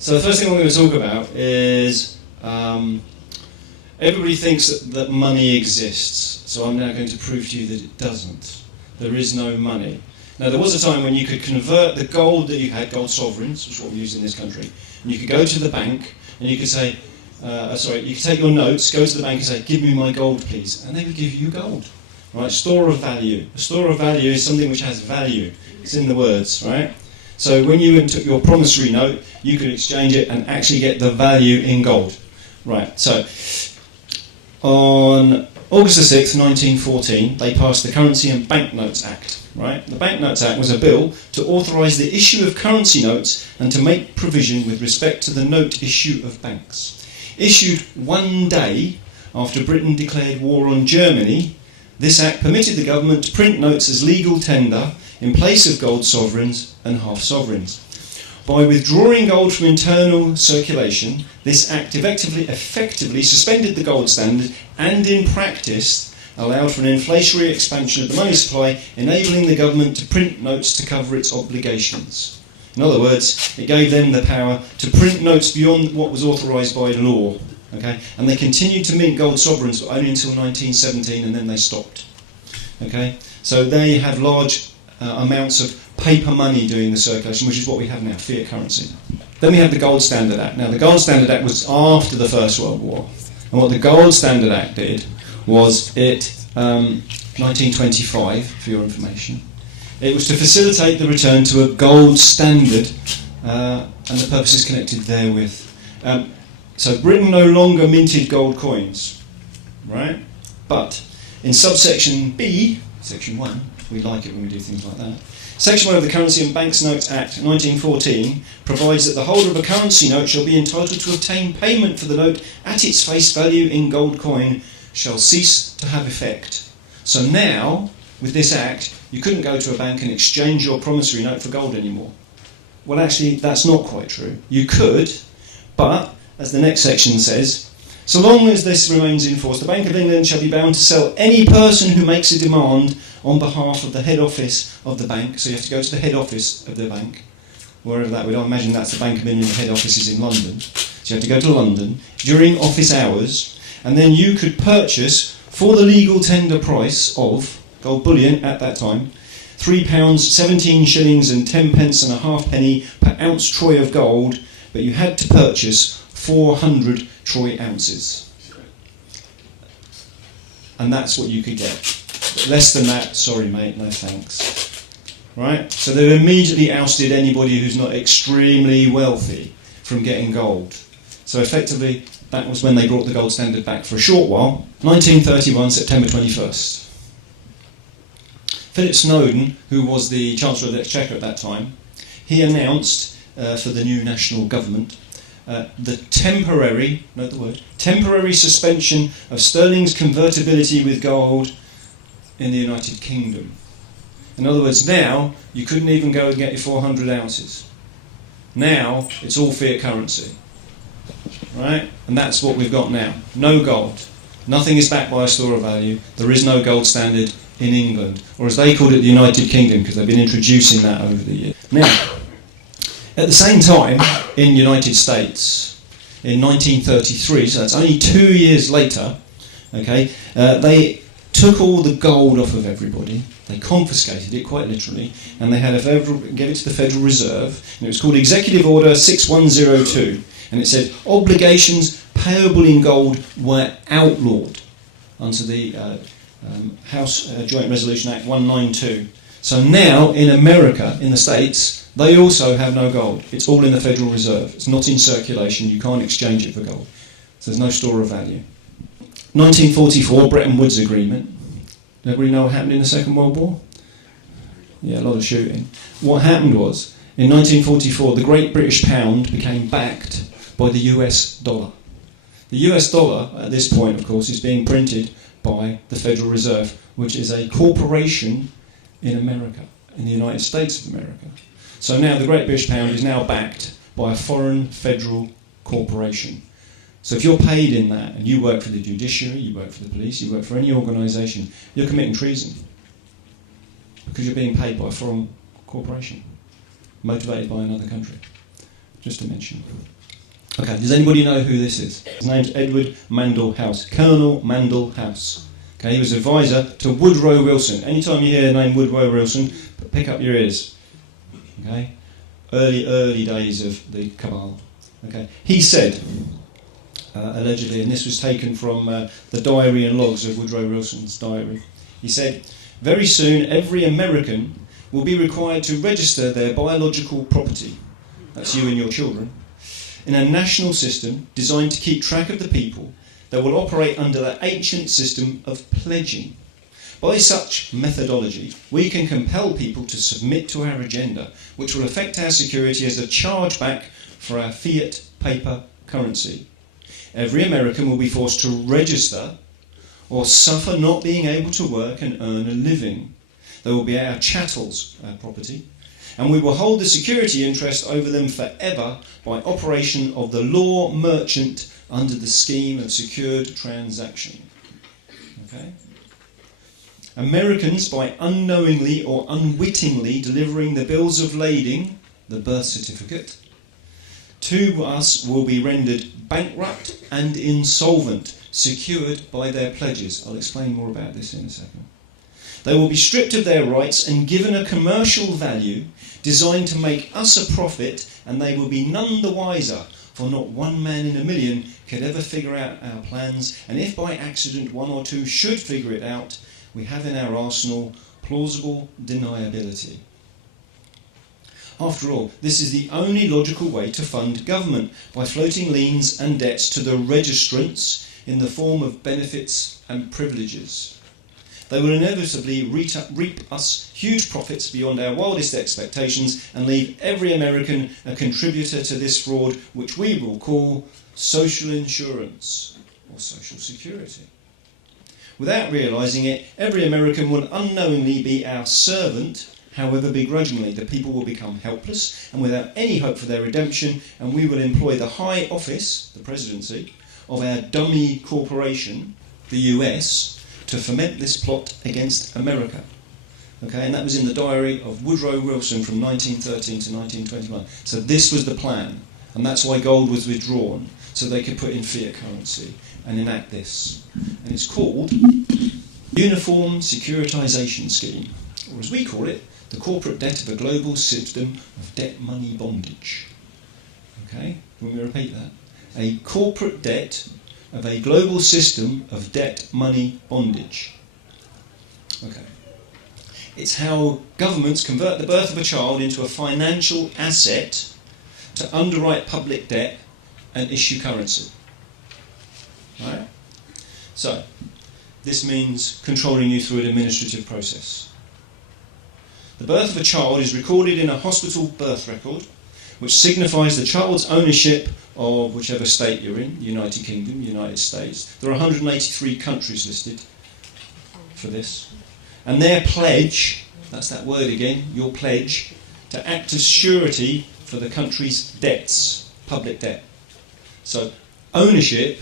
So the first thing I'm going to talk about is everybody thinks that money exists. So I'm now going to prove to you that it doesn't. There is no money. Now there was a time when you could convert the gold that you had, gold sovereigns, which is what we use in this country, and you could go to the bank and you could say, you could take your notes, go to the bank and say, give me my gold please, and they would give you gold. Right, store of value. A store of value is something which has value. It's in the words, right? So when you took your promissory note, you could exchange it and actually get the value in gold. Right, so on August the 6th, 1914, they passed the Currency and Banknotes Act. Right? The Banknotes Act was a bill to authorise the issue of currency notes and to make provision with respect to the note issue of banks. Issued one day after Britain declared war on Germany, this act permitted the government to print notes as legal tender in place of gold sovereigns and half sovereigns. By withdrawing gold from internal circulation, this act effectively suspended the gold standard and in practice allowed for an inflationary expansion of the money supply, enabling the government to print notes to cover its obligations. In other words, it gave them the power to print notes beyond what was authorised by law. Okay? And they continued to mint gold sovereigns only until 1917, and then they stopped. Okay? So they have large amounts of paper money doing the circulation, which is what we have now, fiat currency. Then we have the Gold Standard Act. Now the Gold Standard Act was after the First World War, and what the Gold Standard Act did was 1925, for your information, it was to facilitate the return to a gold standard and the purposes connected therewith. So Britain no longer minted gold coins, right? But in subsection B, section 1, we like it when we do things like that, section 1 of the Currency and Banknotes Act 1914 provides that the holder of a currency note shall be entitled to obtain payment for the note at its face value in gold coin shall cease to have effect. So now, with this act, you couldn't go to a bank and exchange your promissory note for gold anymore. Well, actually, that's not quite true. You could, but as the next section says, so long as this remains in force, the Bank of England shall be bound to sell any person who makes a demand on behalf of the head office of the bank. So you have to go to the head office of the bank, wherever that would. I imagine that's the Bank of England head office is in London. So you have to go to London during office hours, and then you could purchase for the legal tender price of gold bullion at that time, £3, 17 shillings and 10 pence and a halfpenny per ounce troy of gold, but you had to purchase 400 troy ounces. And that's what you could get. Less than that, sorry mate, no thanks. Right? So they immediately ousted anybody who's not extremely wealthy from getting gold. So effectively, that was when they brought the gold standard back for a short while. 1931, September 21st. Philip Snowden, who was the Chancellor of the Exchequer at that time, he announced for the new national government the temporary, note the word, temporary suspension of sterling's convertibility with gold in the United Kingdom. In other words, now you couldn't even go and get your 400 ounces. Now it's all fiat currency. Right? And that's what we've got now. No gold. Nothing is backed by a store of value. There is no gold standard in England. Or as they called it, the United Kingdom, because they've been introducing that over the years. Now, at the same time, in the United States, in 1933, so that's only 2 years later, okay, they took all the gold off of everybody. They confiscated it, quite literally, and they had gave it to the Federal Reserve, and it was called Executive Order 6102. And it said obligations payable in gold were outlawed under the House Joint Resolution Act 192. So now in America, in the States, they also have no gold. It's all in the Federal Reserve. It's not in circulation. You can't exchange it for gold. So there's no store of value. 1944, Bretton Woods Agreement. Everybody know what happened in the Second World War? Yeah, a lot of shooting. What happened was, in 1944, the Great British Pound became backed by the US dollar. The US dollar, at this point, of course, is being printed by the Federal Reserve, which is a corporation in America, in the United States of America. So now the Great British Pound is now backed by a foreign federal corporation. So if you're paid in that, and you work for the judiciary, you work for the police, you work for any organisation, you're committing treason. Because you're being paid by a foreign corporation, motivated by another country. just to mention. Okay, does anybody know who this is? His name's Edward Mandell House, Colonel Mandell House. Okay, he was advisor to Woodrow Wilson. Anytime you hear the name Woodrow Wilson, pick up your ears. Okay, early days of the cabal. Okay, he said, allegedly, and this was taken from the diary and logs of Woodrow Wilson's diary. He said, "Very soon every American will be required to register their biological property," that's you and your children, "in a national system designed to keep track of the people that will operate under the ancient system of pledging. By such methodology, we can compel people to submit to our agenda, which will affect our security as a chargeback for our fiat paper currency. Every American will be forced to register or suffer not being able to work and earn a living. They will be our chattels, our property, and we will hold the security interest over them forever by operation of the law merchant under the scheme of secured transaction." Okay? Americans, by unknowingly or unwittingly delivering the bills of lading, the birth certificate, to us will be rendered bankrupt and insolvent, secured by their pledges. I'll explain more about this in a second. They will be stripped of their rights and given a commercial value designed to make us a profit, and they will be none the wiser, for not one man in a million could ever figure out our plans, and if by accident one or two should figure it out, we have in our arsenal plausible deniability. After all, this is the only logical way to fund government, by floating liens and debts to the registrants in the form of benefits and privileges. They will inevitably reap us huge profits beyond our wildest expectations and leave every American a contributor to this fraud, which we will call social insurance or social security. Without realising it, every American will unknowingly be our servant, however begrudgingly. The people will become helpless and without any hope for their redemption, and we will employ the high office, the presidency, of our dummy corporation, the US, to foment this plot against America. Okay, and that was in the diary of Woodrow Wilson from 1913 to 1921. So this was the plan, and that's why gold was withdrawn, so they could put in fiat currency and enact this. And it's called Uniform Securitization Scheme, or as we call it, the corporate debt of a global system of debt money bondage. Okay, let me repeat that. A corporate debt of a global system of debt money bondage. Okay. It's how governments convert the birth of a child into a financial asset to underwrite public debt and issue currency. Right? So, this means controlling you through an administrative process. The birth of a child is recorded in a hospital birth record, which signifies the child's ownership of whichever state you're in, United Kingdom, United States. There are 183 countries listed for this. And their pledge, that's that word again, your pledge, to act as surety for the country's debts, public debt. So ownership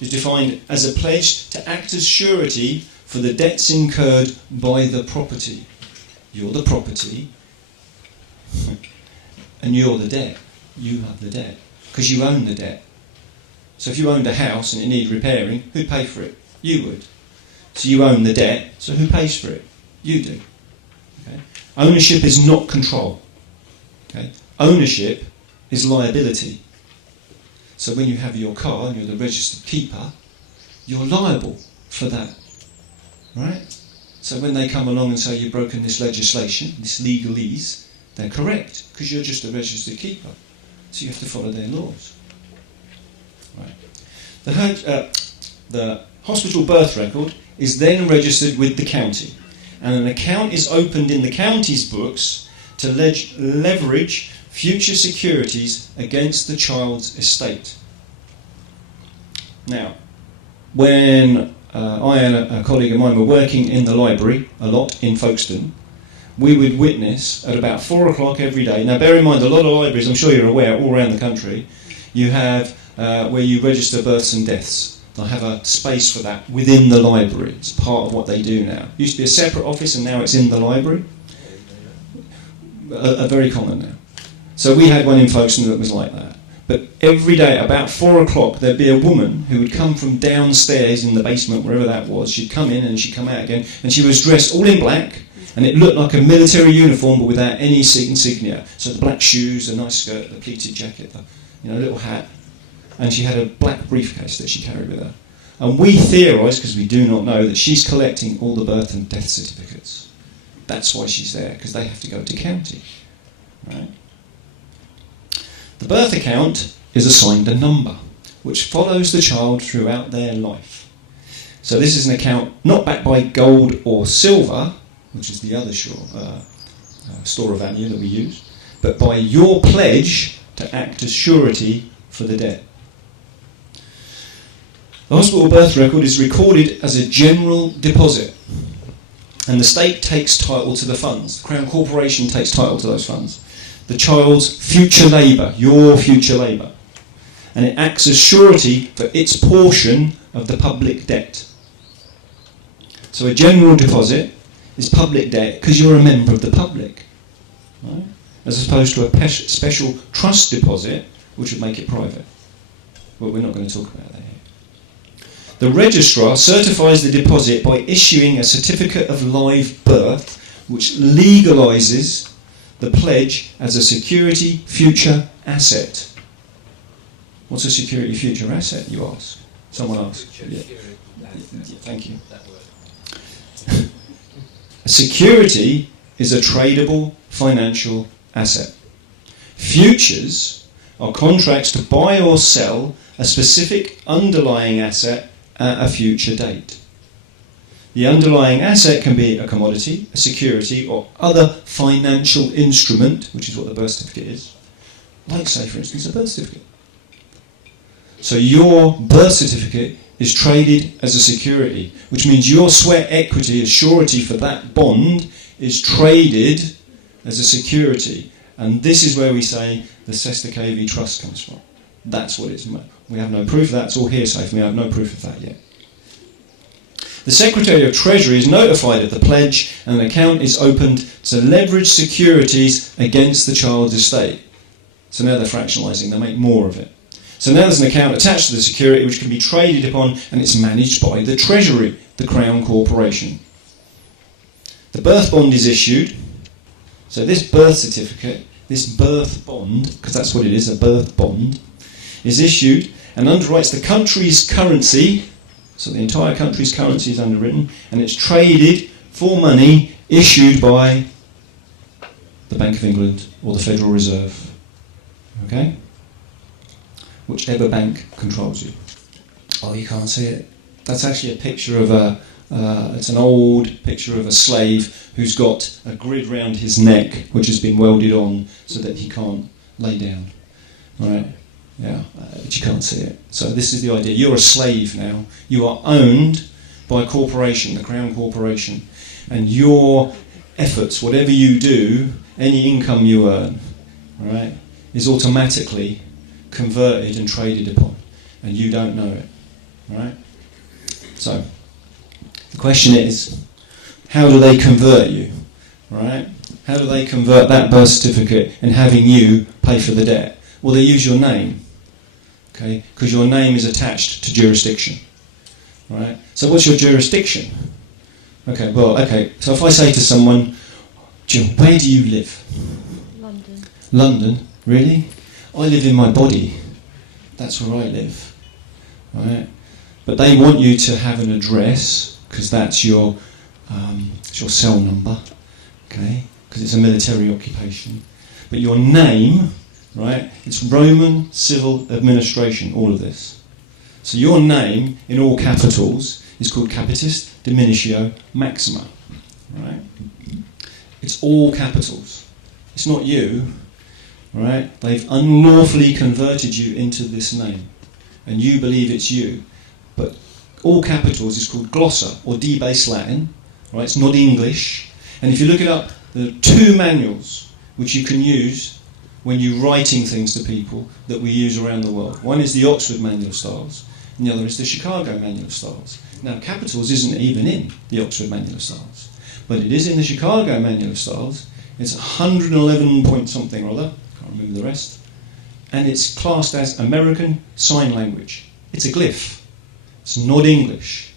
is defined as a pledge to act as surety for the debts incurred by the property. You're the property, and you're the debt. You have the debt, because you own the debt. So if you owned a house and it needed repairing, who'd pay for it? You would. So you own the debt, so who pays for it? You do. Okay? Ownership is not control. Okay? Ownership is liability. So when you have your car and you're the registered keeper, you're liable for that. Right? So when they come along and say you've broken this legislation, this legalese, they're correct, because you're just a registered keeper. So you have to follow their laws. Right. The hospital birth record is then registered with the county, and an account is opened in the county's books to leverage future securities against the child's estate. Now, when I and a colleague of mine were working in the library a lot in Folkestone, we would witness at about 4 o'clock every day. Now bear in mind, a lot of libraries, I'm sure you're aware, all around the country, you have where you register births and deaths. They'll have a space for that within the library. It's part of what they do now. It used to be a separate office and now it's in the library. Very common now. So we had one in Folkestone that was like that. But every day, about 4 o'clock, there'd be a woman who would come from downstairs in the basement, wherever that was. She'd come in and she'd come out again, and she was dressed all in black, and it looked like a military uniform, but without any insignia. So the black shoes, the nice skirt, the pleated jacket, the little hat, and she had a black briefcase that she carried with her. And we theorise, because we do not know, that she's collecting all the birth and death certificates. That's why she's there, because they have to go to county. Right? The birth account is assigned a number, which follows the child throughout their life. So this is an account not backed by gold or silver, which is the other store of value that we use, but by your pledge to act as surety for the debt. The hospital birth record is recorded as a general deposit, and the state takes title to the funds. The Crown Corporation takes title to those funds. The child's future labour, your future labour. And it acts as surety for its portion of the public debt. So a general deposit is public debt because you're a member of the public. Right? As opposed to a special trust deposit, which would make it private. But we're not going to talk about that here. The registrar certifies the deposit by issuing a certificate of live birth, which legalises the pledge as a security future asset. What's a security future asset, you ask? Someone asked. Yeah. Thank you. A security is a tradable financial asset. Futures are contracts to buy or sell a specific underlying asset at a future date. The underlying asset can be a commodity, a security, or other financial instrument, which is what the birth certificate is. Like, say, for instance, a birth certificate. So your birth certificate is traded as a security, which means your sweat equity as surety for that bond is traded as a security. And this is where we say the Sesta KV Trust comes from. That's what it's. We have no proof of that. It's all hearsay for me. I have no proof of that yet. The Secretary of Treasury is notified of the pledge and an account is opened to leverage securities against the child's estate. So now they're fractionalising, they make more of it. So now there's an account attached to the security which can be traded upon and it's managed by the Treasury, the Crown Corporation. The birth bond is issued. So this birth certificate, this birth bond, because that's what it is, a birth bond, is issued and underwrites the country's currency. So the entire country's currency is underwritten, and it's traded for money issued by the Bank of England or the Federal Reserve. Okay? Whichever bank controls you. Oh, you can't see it. That's actually a picture of it's an old picture of a slave who's got a grid round his neck, which has been welded on so that he can't lay down. Right? Yeah, but you can't see it. So this is the idea. You're a slave now. You are owned by a corporation, the Crown Corporation. And your efforts, whatever you do, any income you earn, right, is automatically converted and traded upon. And you don't know it. Right? So, the question is, how do they convert you? Right? How do they convert that birth certificate and having you pay for the debt? Well, they use your name. Okay, because your name is attached to jurisdiction, right? So what's your jurisdiction? Okay, so if I say to someone, Jill, where do you live? London. London? Really? I live in my body. That's where I live, right? But they want you to have an address, because that's your cell number, okay? Because it's a military occupation. But your name... right? It's Roman civil administration, all of this. So your name, in all capitals, is called Capitis Diminutio Maxima, right? It's all capitals. It's not you, right? They've unlawfully converted you into this name, and you believe it's you. But all capitals is called glossa, or debased Latin, right? It's not English. And if you look it up, there are two manuals which you can use when you're writing things to people that we use around the world. One is the Oxford Manual of Styles, and the other is the Chicago Manual of Styles. Now, capitals isn't even in the Oxford Manual of Styles, but it is in the Chicago Manual of Styles. It's 111 point something or other, can't can't remember the rest. And it's classed as American Sign Language. It's a glyph. It's not English.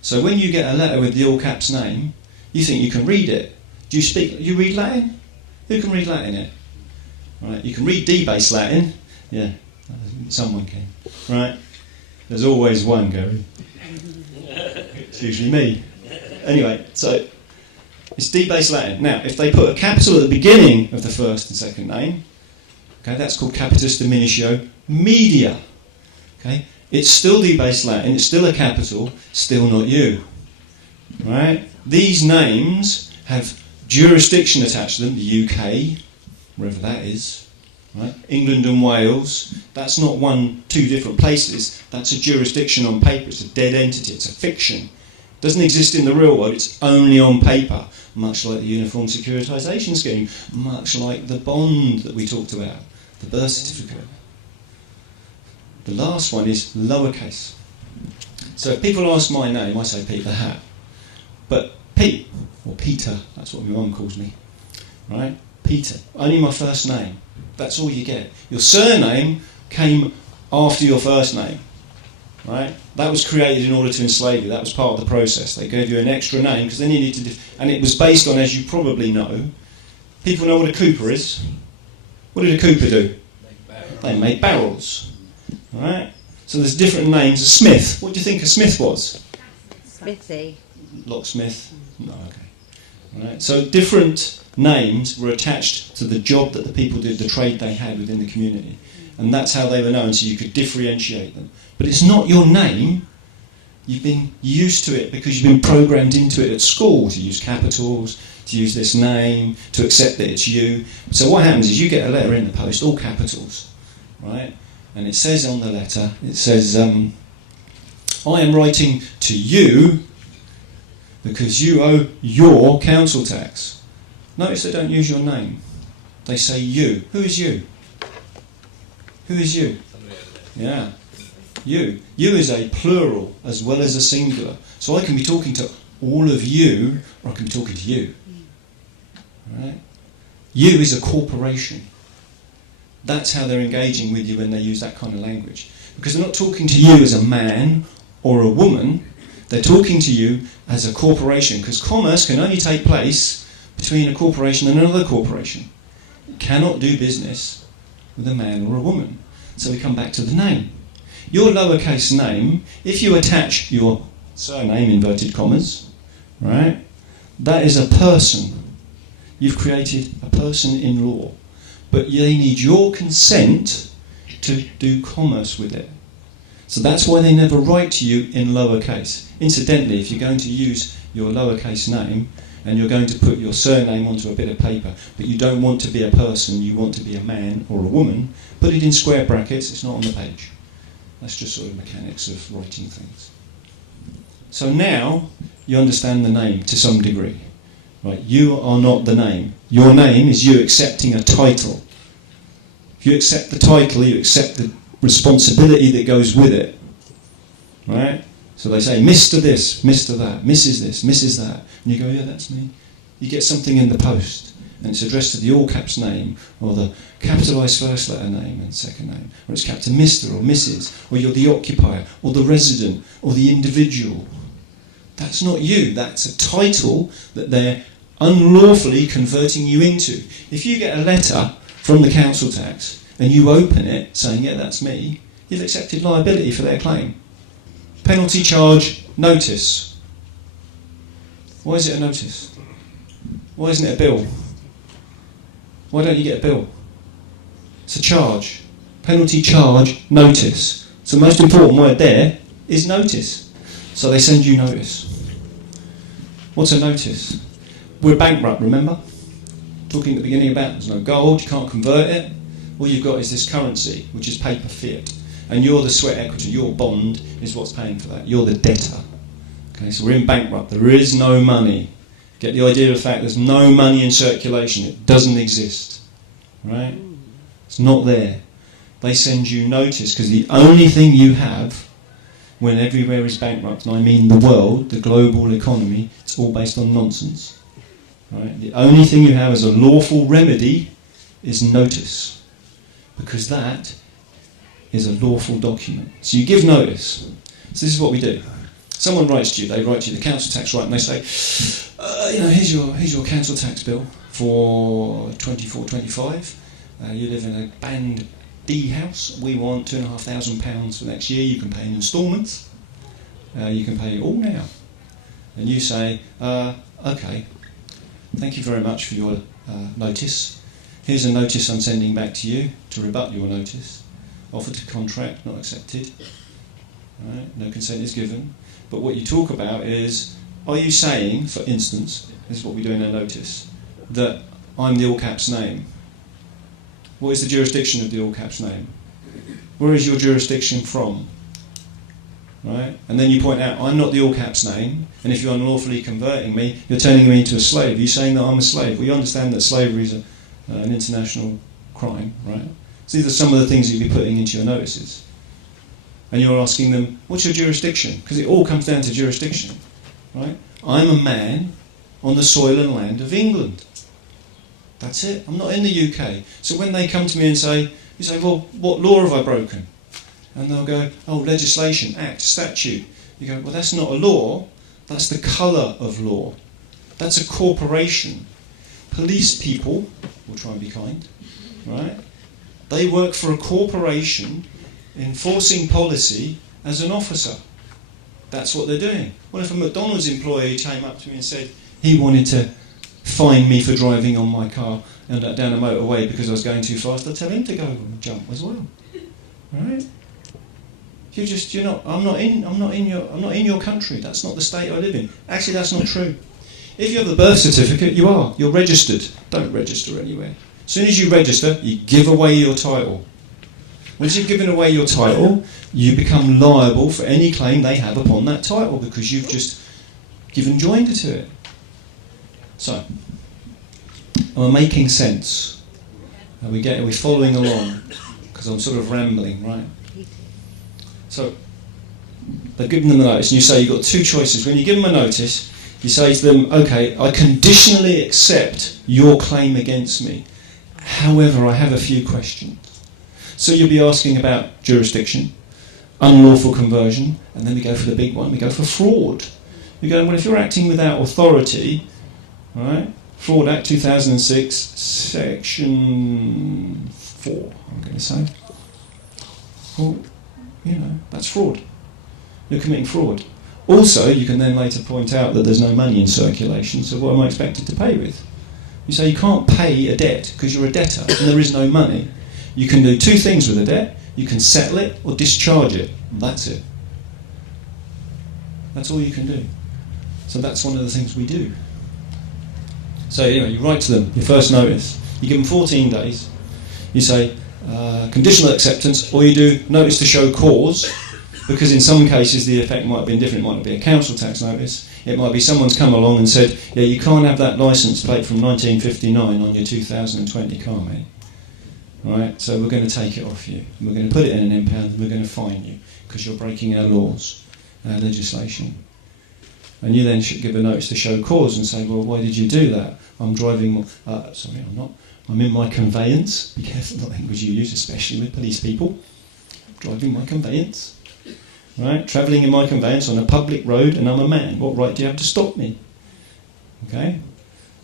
So when you get a letter with the all caps name, you think you can read it. Do you read Latin? Who can read Latin here? Right, you can read debased Latin. Yeah, someone can. Right? There's always one, Gary. It's usually me. Anyway, so it's debased Latin. Now, if they put a capital at the beginning of the first and second name, okay, that's called capitis diminutio media. Okay, it's still debased Latin, it's still a capital, still not you. Right? These names have jurisdiction attached to them, the UK, wherever that is. Right? England and Wales, that's not two different places, that's a jurisdiction on paper, it's a dead entity, it's a fiction. It doesn't exist in the real world, it's only on paper, much like the Uniform Securitisation Scheme, much like the bond that we talked about, the birth certificate. The last one is lowercase. So if people ask my name, I say Pete the Hat. But Pete, or Peter, that's what my mum calls me, right? Peter, only my first name. That's all you get. Your surname came after your first name, right? That was created in order to enslave you. That was part of the process. They gave you an extra name because then you need to... and it was based on, as you probably know, people know what a cooper is. What did a cooper do? They made barrels, right? So there's different names. A smith, what do you think a smith was? Smithy. Locksmith? No, okay. Right. So different names were attached to the job that the people did, the trade they had within the community. And that's how they were known, so you could differentiate them. But it's not your name. You've been used to it because you've been programmed into it at school to use capitals, to use this name, to accept that it's you. So what happens is you get a letter in the post, all capitals, right? And it says on the letter, it says, I am writing to you because you owe your council tax. Notice they don't use your name. They say you. Who is you? Who is you? Yeah. You. You is a plural as well as a singular. So I can be talking to all of you, or I can be talking to you. Right? You is a corporation. That's how they're engaging with you when they use that kind of language. Because they're not talking to you as a man or a woman. They're talking to you as a corporation. Because commerce can only take place between a corporation and another corporation. You cannot do business with a man or a woman. So we come back to the name. Your lowercase name, if you attach your surname, inverted commas, right, that is a person. You've created a person in law. But they need your consent to do commerce with it. So that's why they never write to you in lowercase. Incidentally, if you're going to use your lowercase name and you're going to put your surname onto a bit of paper, but you don't want to be a person, you want to be a man or a woman, put it in square brackets, it's not on the page. That's just sort of mechanics of writing things. So now you understand the name to some degree. Right? You are not the name. Your name is you accepting a title. If you accept the title, you accept the responsibility that goes with it. Right? So they say, Mr. this, Mr. that, Mrs. this, Mrs. that. And you go, yeah, that's me. You get something in the post, and it's addressed to the all caps name, or the capitalised first letter name and second name, or it's capped to Mr. or Mrs., or you're the occupier, or the resident, or the individual. That's not you. That's a title that they're unlawfully converting you into. If you get a letter from the council tax and you open it saying, yeah, that's me, you've accepted liability for their claim. Penalty charge notice. Why is it a notice? Why isn't it a bill? Why don't you get a bill? It's a charge. Penalty charge notice. So the most important word there is notice. So they send you notice. What's a notice? We're bankrupt, remember? Talking at the beginning about there's no gold, you can't convert it. All you've got is this currency, which is paper fiat. And you're the sweat equity, your bond is what's paying for that. You're the debtor. Okay, so we're in bankrupt. There is no money. Get the idea of the fact there's no money in circulation. It doesn't exist. Right? It's not there. They send you notice because the only thing you have when everywhere is bankrupt, and I mean the world, the global economy, it's all based on nonsense. Right? The only thing you have as a lawful remedy is notice. because that is a lawful document. So you give notice. So this is what we do. Someone writes to you, they write to you the council tax right, and they say, here's your council tax bill for 24-25. You live in a Band D house. We want £2,500 for next year. You can pay in instalments. You can pay it all now. And you say, okay, thank you very much for your notice. Here's a notice I'm sending back to you to rebut your notice. Offer to contract, not accepted. Right? No consent is given. But what you talk about is, are you saying, for instance, this is what we do in our notice, that I'm the all caps name? What is the jurisdiction of the all caps name? Where is your jurisdiction from? Right? And then you point out, I'm not the all caps name, and if you're unlawfully converting me, you're turning me into a slave. You're saying that I'm a slave. Well, you understand that slavery is an international crime, right? So these are some of the things you'd be putting into your notices. And you're asking them, what's your jurisdiction? Because it all comes down to jurisdiction, right? I'm a man on the soil and land of England. That's it. I'm not in the UK. So when they come to me and say, you say, well, what law have I broken? And they'll go, oh, legislation, act, statute. You go, well, that's not a law. That's the colour of law. That's a corporation. Police people, we'll try and be kind, right? They work for a corporation enforcing policy as an officer. That's what they're doing. Well, if a McDonald's employee came up to me and said he wanted to fine me for driving on my car and down a motorway because I was going too fast, I'd tell him to go and jump as well. Right? I'm not in your country. That's not the state I live in. Actually, that's not true. If you have the birth certificate, you are. You're registered. Don't register anywhere. As soon as you register, you give away your title. Once you've given away your title, you become liable for any claim they have upon that title because you've just given joinder to it. So, am I making sense? Are we following along? Because I'm sort of rambling, right? So, they've given them the notice, and you say you've got two choices. When you give them a notice, you say to them, okay, I conditionally accept your claim against me. However, I have a few questions. So you'll be asking about jurisdiction, unlawful conversion, and then we go for the big one, we go for fraud. You go, well, if you're acting without authority, right? Fraud Act 2006, Section 4, I'm going to say. Well, that's fraud. You're committing fraud. Also, you can then later point out that there's no money in circulation, so what am I expected to pay with? You say you can't pay a debt because you're a debtor and there is no money. You can do two things with a debt. You can settle it or discharge it. That's it. That's all you can do. So that's one of the things we do. So anyway, you write to them, your first notice. You give them 14 days. You say, conditional acceptance, or you do notice to show cause, because in some cases the effect might have been different. It might not be a council tax notice. It might be someone's come along and said, yeah, you can't have that licence plate from 1959 on your 2020 car, mate. Right, so we're going to take it off you. We're going to put it in an impound and we're going to fine you because you're breaking our laws, our legislation. And you then should give a notice to show cause and say, well, why did you do that? I'm driving, I'm not. I'm in my conveyance. Be careful the language you use, especially with police people. Driving my conveyance. Right, travelling in my conveyance on a public road and I'm a man. What right do you have to stop me? Okay?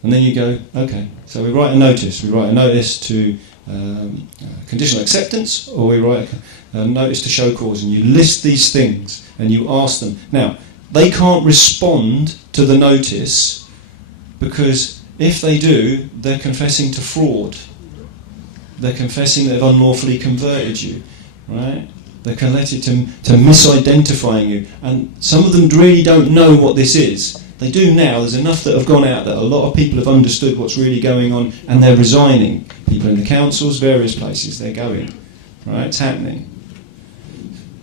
And then you go, okay, so we write a notice. We write a notice to conditional acceptance, or we write a notice to show cause, and you list these things and you ask them. Now, they can't respond to the notice because if they do, they're confessing to fraud. They're confessing they've unlawfully converted you, right? They're connected to misidentifying you, and some of them really don't know what this is. They do now. There's enough that have gone out that a lot of people have understood what's really going on, and they're resigning. People in the councils, various places, they're going. Right? It's happening.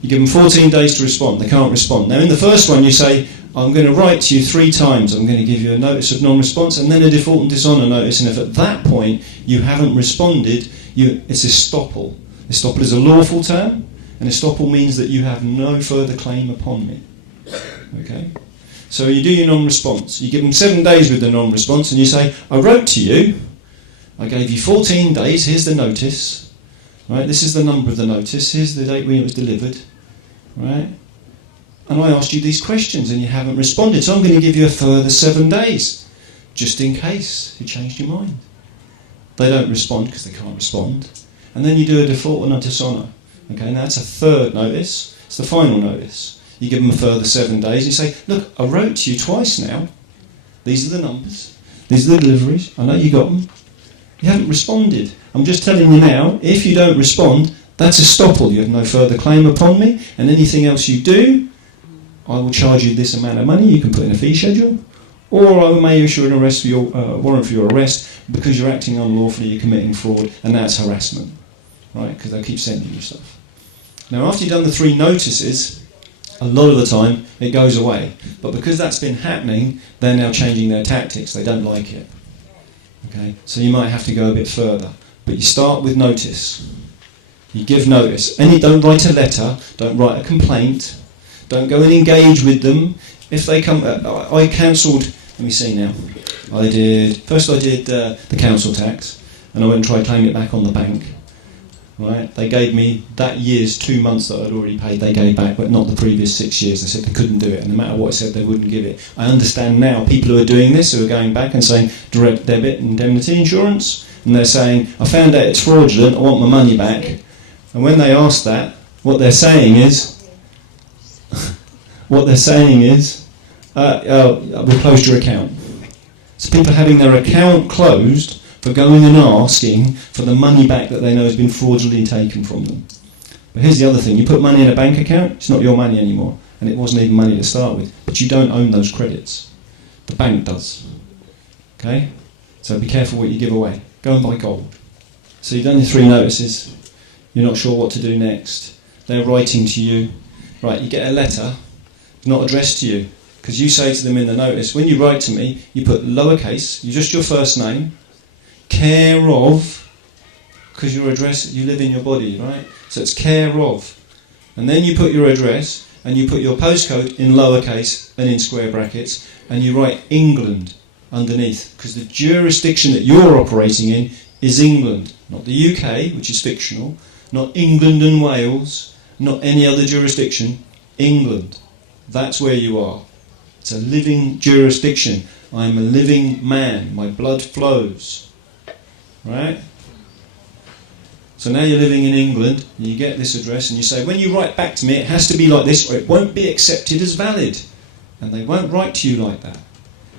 You give them 14 days to respond. They can't respond. Now, in the first one, you say, I'm going to write to you 3 times. I'm going to give you a notice of non-response and then a default and dishonour notice. And if at that point you haven't responded, it's estoppel. Estoppel is a lawful term, and estoppel means that you have no further claim upon me. Okay? So you do your non-response. You give them 7 days with the non-response and you say, I wrote to you, I gave you 14 days, here's the notice, Right? This is the number of the notice. Here's the date when it was delivered. Right? And I asked you these questions and you haven't responded, so I'm going to give you a further 7 days, just in case you changed your mind. They don't respond because they can't respond. And then you do a default or non dishonour. Okay, now that's a third notice. It's the final notice. You give them a further 7 days and you say, look, I wrote to you twice now. These are the numbers. These are the deliveries. I know you got them. You haven't responded. I'm just telling you now, if you don't respond, that's a stopple. You have no further claim upon me, and anything else you do, I will charge you this amount of money. You can put in a fee schedule, or I may issue an arrest for your warrant for your arrest because you're acting unlawfully, you're committing fraud, and that's harassment, right? Because they'll keep sending you stuff. Now, after you've done the 3 notices, a lot of the time it goes away. But because that's been happening, they're now changing their tactics. They don't like it. Okay, so you might have to go a bit further. But you start with notice. You give notice. Don't write a letter. Don't write a complaint. Don't go and engage with them. If they come, I cancelled. Let me see now. I did the council tax, and I went and tried claiming it back on the bank. Right? They gave me that year's 2 months that I'd already paid. They gave back, but not the previous 6 years. They said they couldn't do it, and no matter what I said, they wouldn't give it. I understand now people who are doing this, who are going back and saying direct debit indemnity insurance, and they're saying, I found out it's fraudulent. I want my money back. And when they ask that, what they're saying is, we closed your account. So people are having their account closed for going and asking for the money back that they know has been fraudulently taken from them. But here's the other thing. You put money in a bank account, it's not your money anymore. And it wasn't even money to start with. But you don't own those credits. The bank does. Okay? So be careful what you give away. Go and buy gold. So you've done your 3 notices. You're not sure what to do next. They're writing to you. Right, you get a letter, not addressed to you. Because you say to them in the notice, when you write to me, you put lowercase, just your first name, care of, because your address, you live in your body, right? So it's care of. And then you put your address, and you put your postcode in lowercase and in square brackets, and you write England underneath, because the jurisdiction that you're operating in is England, not the UK, which is fictional, not England and Wales, not any other jurisdiction, England. That's where you are. It's a living jurisdiction. I'm a living man. My blood flows. Right? So now you're living in England, and you get this address, and you say, when you write back to me, it has to be like this, or it won't be accepted as valid. And they won't write to you like that,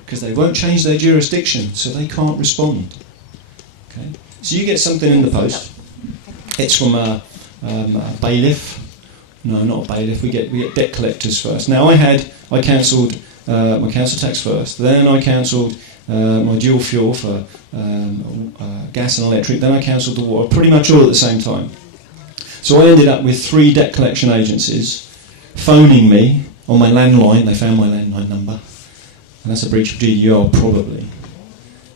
because they won't change their jurisdiction, so they can't respond. Okay? So you get something in the post. It's from a bailiff. No, not a bailiff. We get debt collectors first. Now I cancelled my council tax first. Then I cancelled my dual fuel for gas and electric. Then I cancelled the water, pretty much all at the same time. So I ended up with 3 debt collection agencies phoning me on my landline. They found my landline number, and that's a breach of GDPR probably.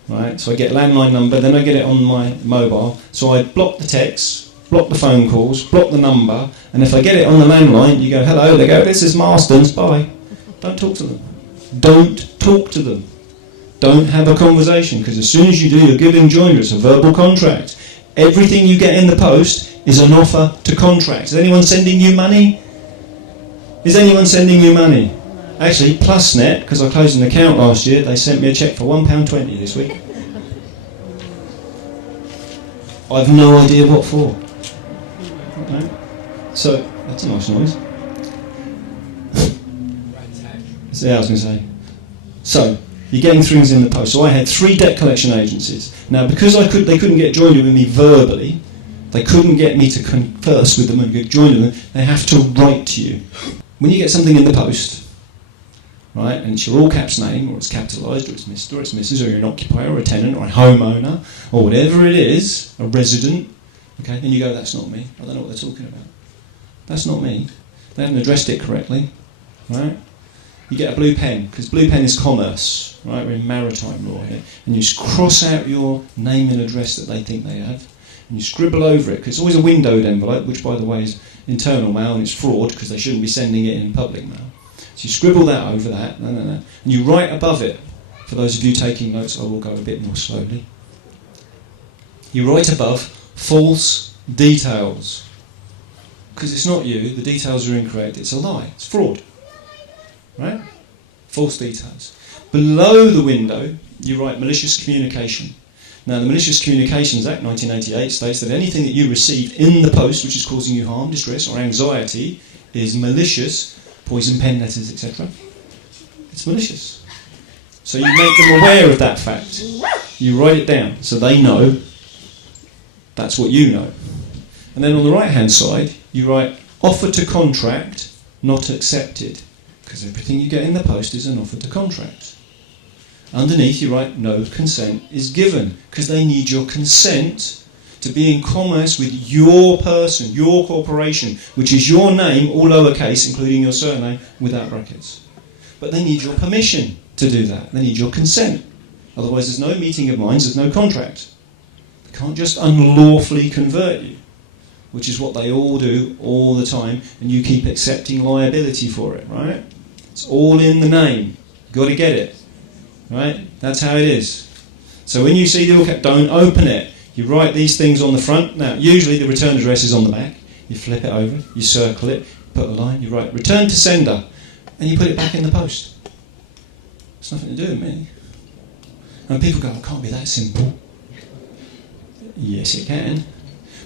Right? So I get a landline number, then I get it on my mobile. So I block the texts, block the phone calls, block the number, and if I get it on the landline, you go, hello, they go, this is Marston's, bye. Don't talk to them. Don't talk to them. Don't have a conversation, because as soon as you do, you're giving joinder. It's a verbal contract. Everything you get in the post is an offer to contract. Is anyone sending you money? Is anyone sending you money? Actually, PlusNet, because I closed an account last year, they sent me a cheque for £1.20 this week. I've no idea what for. Okay. So, that's a nice noise. Yeah, I was going to say. So, you're getting things in the post. So I had 3 debt collection agencies. Now, because they couldn't get joined with me verbally, they couldn't get me to converse with them and get joined with them, they have to write to you. When you get something in the post, right, and it's your all caps name, or it's capitalised, or it's Mr, or it's Mrs, or you're an occupier, or a tenant, or a homeowner, or whatever it is, a resident, okay, and you go, that's not me. I don't know what they're talking about. That's not me. They haven't addressed it correctly, right? You get a blue pen, because blue pen is commerce, right? We're in maritime law here. And you cross out your name and address that they think they have, and you scribble over it, because it's always a windowed envelope, which, by the way, is internal mail, and it's fraud, because they shouldn't be sending it in public mail. So you scribble that over that, and you write above it. For those of you taking notes, I will go a bit more slowly. You write above, false details. Because it's not you, the details are incorrect, it's a lie, it's fraud. Right? False details. Below the window, you write malicious communication. Now, the Malicious Communications Act 1988 states that anything that you receive in the post which is causing you harm, distress, or anxiety is malicious, poison pen letters, etc. It's malicious. So you make them aware of that fact. You write it down so they know that's what you know. And then on the right-hand side, you write offer to contract, not accepted. Because everything you get in the post is an offer to contract. Underneath you write no consent is given, because they need your consent to be in commerce with your person, your corporation, which is your name, all lowercase, including your surname, without brackets. But they need your permission to do that. They need your consent. Otherwise there's no meeting of minds, there's no contract. They can't just unlawfully convert you, which is what they all do all the time, and you keep accepting liability for it, right? It's all in the name. You've got to get it. Right? That's how it is. So when you see the all cap, don't open it. You write these things on the front. Now, usually the return address is on the back. You flip it over, you circle it, put a line, you write return to sender, and you put it back in the post. It's nothing to do with me. And people go, it can't be that simple. Yes, it can.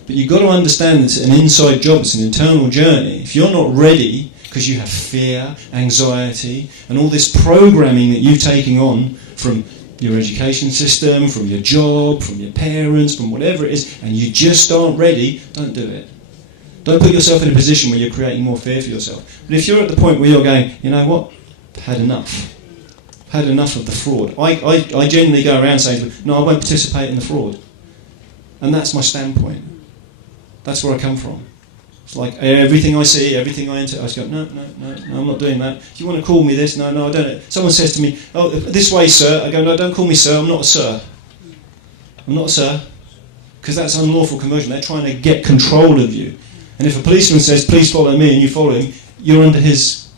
But you've got to understand it's an inside job, it's an internal journey. If you're not ready, because you have fear, anxiety, and all this programming that you're taking on from your education system, from your job, from your parents, from whatever it is, and you just aren't ready, don't do it. Don't put yourself in a position where you're creating more fear for yourself. But if you're at the point where you're going, you know what, I've had enough. I've had enough of the fraud. I generally go around saying, no, I won't participate in the fraud. And that's my standpoint. That's where I come from. It's like everything I see, everything I enter, I just go, no, I'm not doing that. Do you want to call me this? No, I don't. Someone says to me, oh, this way, sir. I go, no, don't call me sir, I'm not a sir. I'm not a sir. Because that's unlawful conversion. They're trying to get control of you. And if a policeman says, please follow me, and you follow him, you're under his...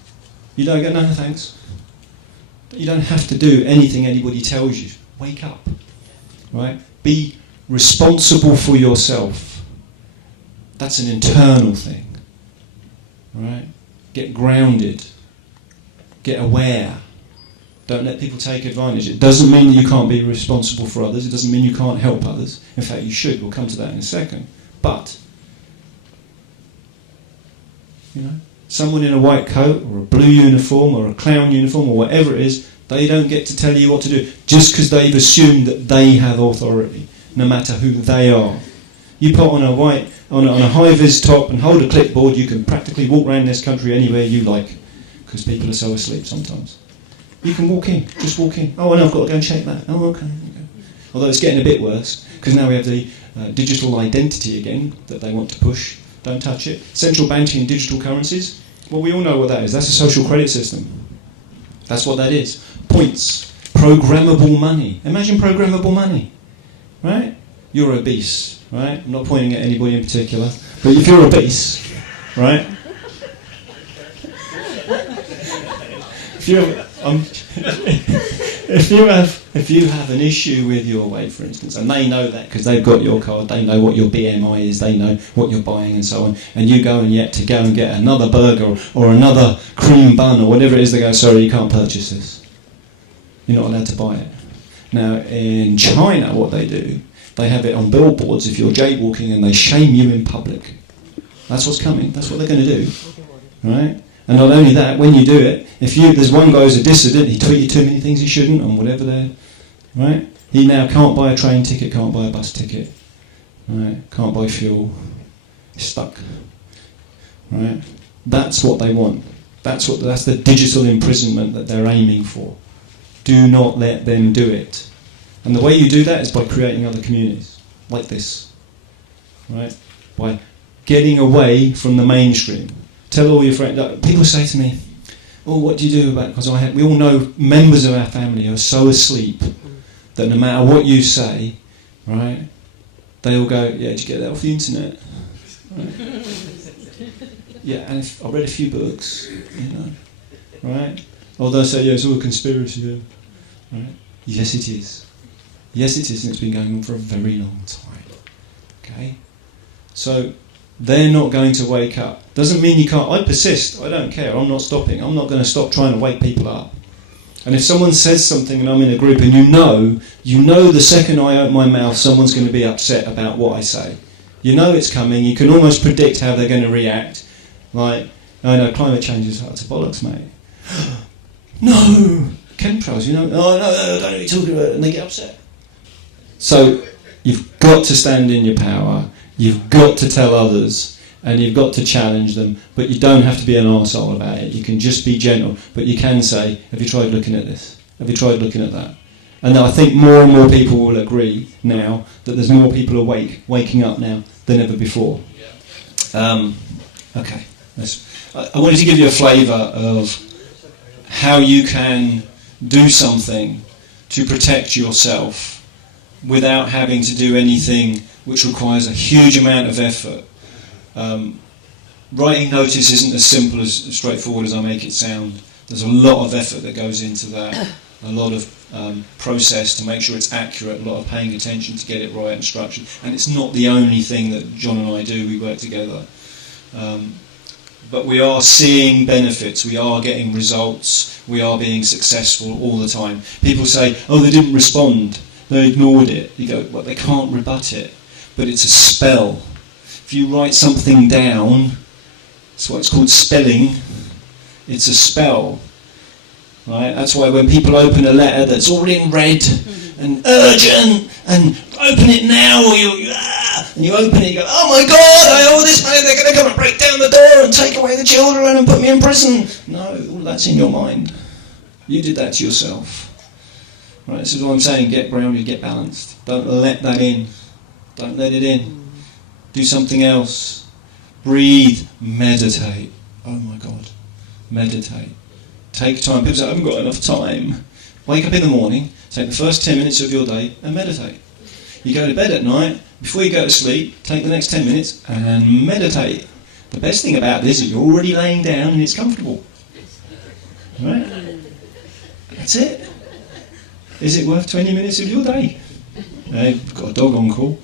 You don't go, no, thanks. You don't have to do anything anybody tells you. Wake up. Right? Be responsible for yourself. That's an internal thing, right? Get grounded, get aware. Don't let people take advantage. It doesn't mean that you can't be responsible for others. It doesn't mean you can't help others. In fact, you should. We'll come to that in a second. But, someone in a white coat or a blue uniform or a clown uniform or whatever it is, they don't get to tell you what to do just because they've assumed that they have authority, no matter who they are. You put on a high-vis top and hold a clipboard, you can practically walk around this country anywhere you like, because people are so asleep sometimes. You can walk in, just walk in. Oh, and I've got to go and check that. Oh, okay. Although it's getting a bit worse, because now we have the digital identity again that they want to push. Don't touch it. Central banking and digital currencies. Well, we all know what that is. That's a social credit system. That's what that is. Points. Programmable money. Imagine programmable money. Right? You're obese. Right? I'm not pointing at anybody in particular. But if you're obese, right? If you have an issue with your weight, for instance, and they know that because they've got your card, they know what your BMI is, they know what you're buying and so on, and you go and get another burger or another cream bun or whatever it is, they go, sorry, you can't purchase this. You're not allowed to buy it. Now, in China, what they do, they have it on billboards if you're jaywalking and they shame you in public. That's what's coming. That's what they're going to do. Right? And not only that, when you do it, there's one guy who's a dissident, he tweeted too many things he shouldn't and whatever they're... Right? He now can't buy a train ticket, can't buy a bus ticket. Right? Can't buy fuel. He's stuck. Right? That's what they want. That's the digital imprisonment that they're aiming for. Do not let them do it. And the way you do that is by creating other communities, like this, right? By getting away from the mainstream. Tell all your friends. People say to me, "Oh, what do you do about?" Because we all know members of our family are so asleep that no matter what you say, right, they all go, "Yeah, did you get that off the internet?" Right? Yeah, and I read a few books, right? Or they'll say, "Yeah, it's all a conspiracy." Right? Yes, it is. Yes, it is, and it's been going on for a very long time. Okay? So they're not going to wake up. Doesn't mean you can't. I persist. I don't care. I'm not stopping. I'm not going to stop trying to wake people up. And if someone says something and I'm in a group and you know the second I open my mouth, someone's going to be upset about what I say. You know it's coming. You can almost predict how they're going to react. Like, I know climate change is it's bollocks, mate. No! Chemtrails, oh no, I don't know what you're talking about, and they get upset. So, you've got to stand in your power, you've got to tell others, and you've got to challenge them, but you don't have to be an arsehole about it. You can just be gentle, but you can say, have you tried looking at this? Have you tried looking at that? And I think more and more people will agree now that there's more people waking up now than ever before. Okay. I wanted to give you a flavour of how you can do something to protect yourself without having to do anything which requires a huge amount of effort. Writing notice isn't as simple as straightforward as I make it sound. There's a lot of effort that goes into that, a lot of process to make sure it's accurate, a lot of paying attention to get it right and structured. And it's not the only thing that John and I do, we work together. But we are seeing benefits, we are getting results, we are being successful all the time. People say, oh, they didn't respond, they ignored it. You go, well, they can't rebut it. But it's a spell. If you write something down, that's what it's called spelling, it's a spell. Right? That's why when people open a letter that's all in red and urgent and open it now, or and you open it, you go, oh my God, I owe this money, they're going to come and break down the door and take away the children and put me in prison. No, all that's in your mind. You did that to yourself. Right? This is what I'm saying, get grounded, get balanced. Don't let that in. Don't let it in. Do something else. Breathe, meditate. Oh my God, meditate. Take time. People say, I haven't got enough time. Wake up in the morning, take the first 10 minutes of your day and meditate. You go to bed at night, before you go to sleep, take the next 10 minutes and meditate. The best thing about this is you're already laying down and it's comfortable. Right? That's it. Is it worth 20 minutes of your day? I've got a dog on call.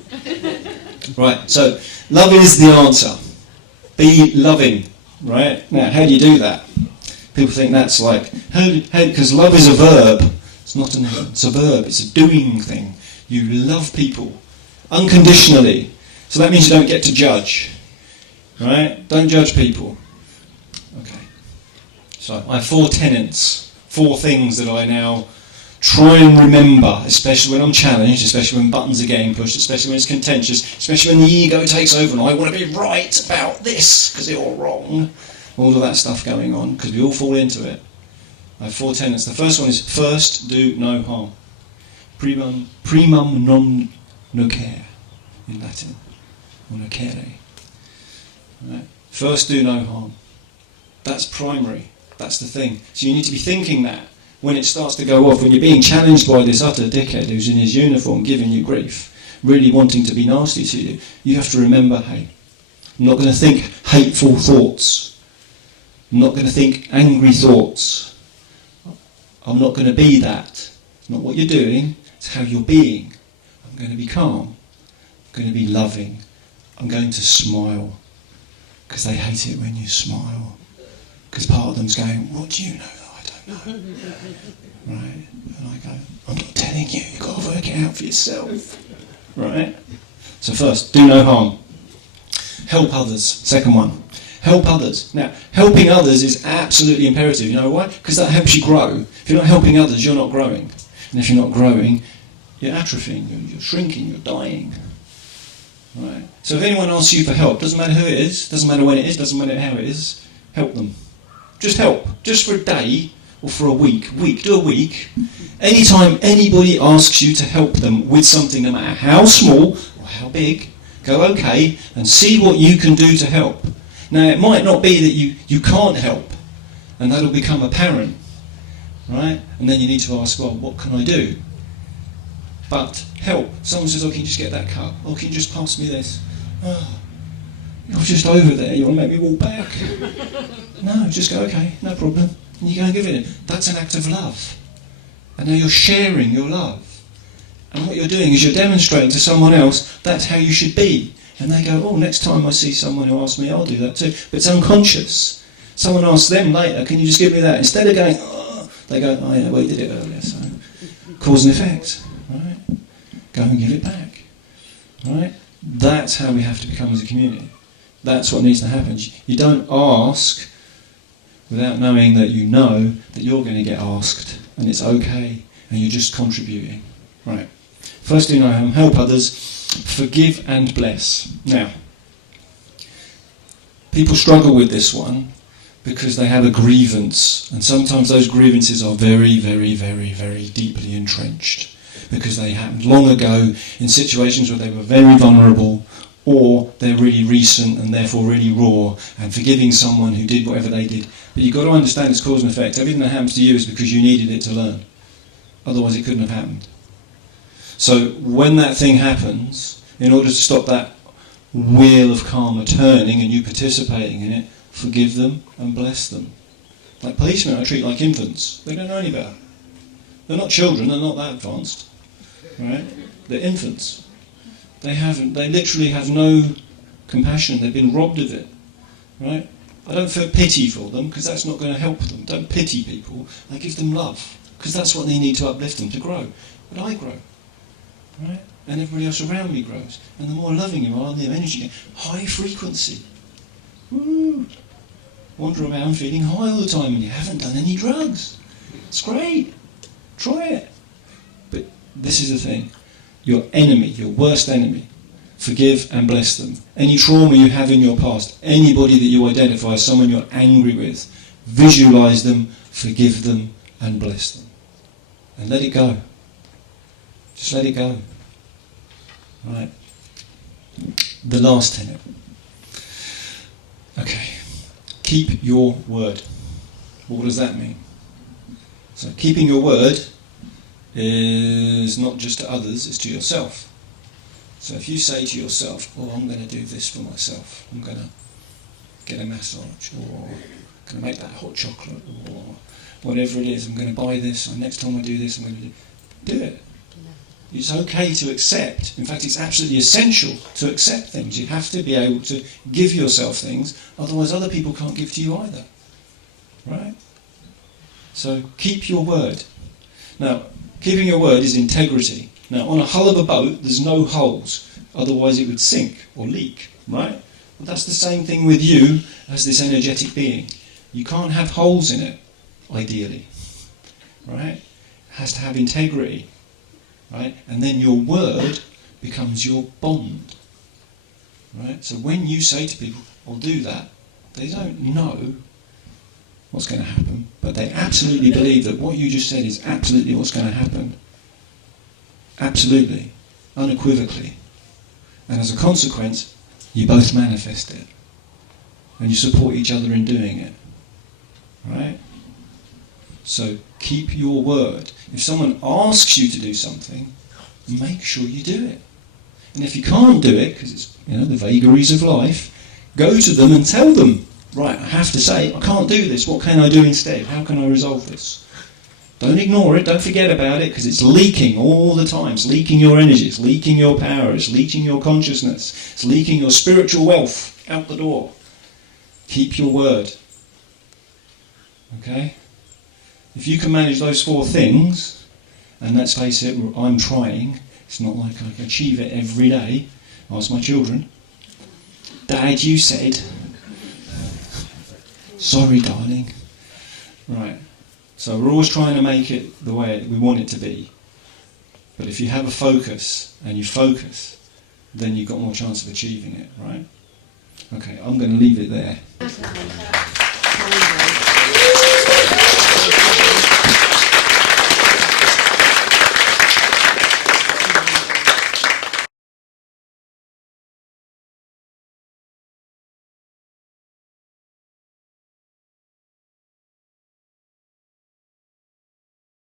Right, so love is the answer. Be loving. Right? Now, how do you do that? People think that's like, because love is a verb. It's not it's a verb, it's a doing thing. You love people unconditionally. So that means you don't get to judge. Right? Don't judge people. Okay. So I have 4 tenets, 4 things that I now try and remember, especially when I'm challenged, especially when buttons are getting pushed, especially when it's contentious, especially when the ego takes over and I want to be right about this because you're wrong. All of that stuff going on, because we all fall into it. I have 4 tenets. The first one is, first, do no harm. Primum non nocere, in Latin. Or nocere. Right? First, do no harm. That's primary. That's the thing. So you need to be thinking that when it starts to go off, when you're being challenged by this utter dickhead who's in his uniform giving you grief, really wanting to be nasty to you, you have to remember, hey, I'm not going to think hateful thoughts. I'm not going to think angry thoughts. I'm not going to be that. It's not what you're doing, it's how you're being. I'm going to be calm. I'm going to be loving. I'm going to smile. Because they hate it when you smile. Because part of them's going, what do you know that I don't know? Right? And I go, I'm not telling you, you've got to work it out for yourself. Right? So first, do no harm. Help others. Second one. Help others. Now, helping others is absolutely imperative. You know why? Because that helps you grow. If you're not helping others, you're not growing. And if you're not growing, you're atrophying, you're shrinking, you're dying. Right? So if anyone asks you for help, doesn't matter who it is, doesn't matter when it is, doesn't matter how it is, help them. Just help. Just for a day or for a week. Do a week. Anytime anybody asks you to help them with something, no matter how small or how big, go okay and see what you can do to help. Now, it might not be that you can't help, and that'll become apparent, right? And then you need to ask, well, what can I do? But help. Someone says, oh, can you just get that cup? Oh, can you just pass me this? Oh, you're just over there, you want to make me walk back? No, just go, okay, no problem. And you go and give it. That's an act of love. And now you're sharing your love. And what you're doing is you're demonstrating to someone else that's how you should be. And they go, oh, next time I see someone who asks me, I'll do that too. But it's unconscious. Someone asks them later, can you just give me that? Instead of going, oh, they go, oh yeah, well, you did it earlier, so cause and effect, right? Go and give it back, right? That's how we have to become as a community. That's what needs to happen. You don't ask without knowing that you know that you're going to get asked, and it's okay, and you're just contributing. Right. Firstly, help others, forgive and bless. Now, people struggle with this one because they have a grievance, and sometimes those grievances are very, very, very, very deeply entrenched because they happened long ago in situations where they were very vulnerable, or they're really recent and therefore really raw, and forgiving someone who did whatever they did. But you've got to understand it's cause and effect. Everything that happens to you is because you needed it to learn. Otherwise it couldn't have happened. So when that thing happens, in order to stop that wheel of karma turning and you participating in it, forgive them and bless them. Like policemen I treat like infants. They don't know any better. They're not children, they're not that advanced. Right? They're infants. They literally have no compassion. They've been robbed of it. Right? I don't feel pity for them because that's not going to help them. Don't pity people. I give them love because that's what they need to uplift them to grow. But I grow. Right? And everybody else around me grows. And the more loving you are, the energy, high frequency. Woo! Wander around feeling high all the time and you haven't done any drugs. It's great. Try it. But this is the thing. Your enemy, your worst enemy, forgive and bless them. Any trauma you have in your past, anybody that you identify as someone you're angry with, visualize them, forgive them and bless them. And let it go. Just let it go. Right. The last tenet. Okay. Keep your word. What does that mean? So keeping your word is not just to others, it's to yourself. So if you say to yourself, oh, I'm going to do this for myself, I'm going to get a massage, or I'm going to make that hot chocolate, or whatever it is, I'm going to buy this, or next time I do this, I'm going to do it. It's okay to accept. In fact, it's absolutely essential to accept things. You have to be able to give yourself things, otherwise other people can't give to you either. Right? So keep your word. Now, keeping your word is integrity. Now, on a hull of a boat, there's no holes. Otherwise it would sink or leak, right? Well, that's the same thing with you as this energetic being. You can't have holes in it, ideally, right? It has to have integrity, right? And then your word becomes your bond, right? So when you say to people, I'll do that, they don't know what's going to happen, but they absolutely believe that what you just said is absolutely what's going to happen. Absolutely. Unequivocally. And as a consequence, you both manifest it. And you support each other in doing it. Right? So keep your word. If someone asks you to do something, make sure you do it. And if you can't do it, because it's the vagaries of life, go to them and tell them, right, I have to say, I can't do this. What can I do instead? How can I resolve this? Don't ignore it. Don't forget about it, because it's leaking all the time. It's leaking your energy. It's leaking your power. It's leaking your consciousness. It's leaking your spiritual wealth out the door. Keep your word. Okay? If you can manage those 4 things, and let's face it, I'm trying. It's not like I can achieve it every day. Ask my children. Dad, you said... Sorry, darling. Right. So we're always trying to make it the way we want it to be. But if you have a focus, and you focus, then you've got more chance of achieving it, right? Okay, I'm going to leave it there.